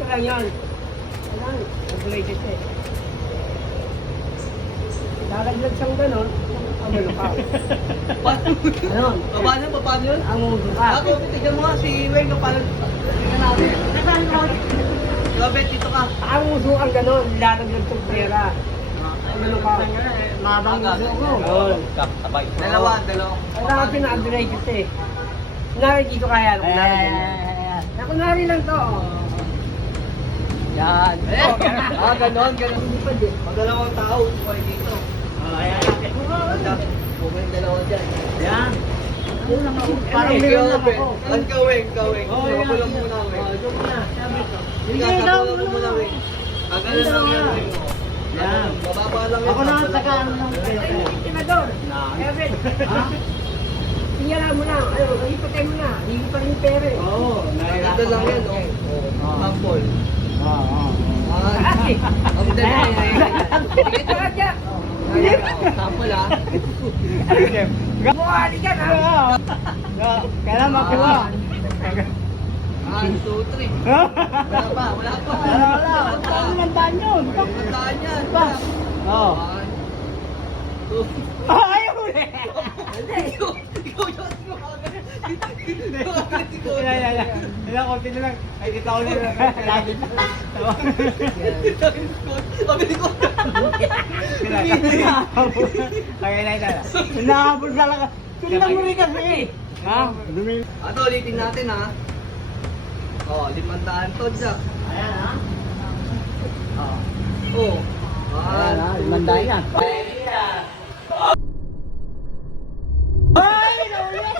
Ito lang yun. Alam, overrated eh. Lalaglag siyang gano'n, ang ano ka. Ano? Paano yun? Ang uso ka. Ako, tignan mo nga si Weng, paano? Tignan natin. Robert, dito ka. Ang uso ang gano'n, lalaglag siyang pera. Ang ano ka. Mabang uso ko. Yun. Dalawa. Ang dati na underrated eh. Kunwari dito kaya. Kunwari lang to. Yan. Ganon. Hindi pa din. Magdalawang tao, kayo dito. Ayan. Okay, dalawa dyan. Ayan. Parang meron lang ako. Ang kaweng. Ako lang muna, Weng. Sige, ako lang muna, Weng. Ganun lang yan, Weng. Yan. Bababa lang yan. Ako na ang tagaan ng pera. Tinador. Evan. Ha? Tingnan mo na. Ayaw, ipatay mo na. Hindi pa rin pera eh. Oo. Maganda lang yan, no? Sample. Ang dala Ito ka dyan. Sample, ha? Buhali ka na. Kailan makuha? 1, 2, 3. Wala pa. Ano mandaan yun? Tandaan yan. Oo. 1, 2. Ayaw eh! Ikaw yun. Ilang konti na lang. Ay, kita ko nila. Lagi na. Sabi ko. Kaya na. Nahabol ka lang. Tingnan mo rin kasi. Ha? Ato, ulitin natin, ha? 500 to, Jack. Ayan ha? Oh. Ayan ha? 500 yan. Ay! Naulit!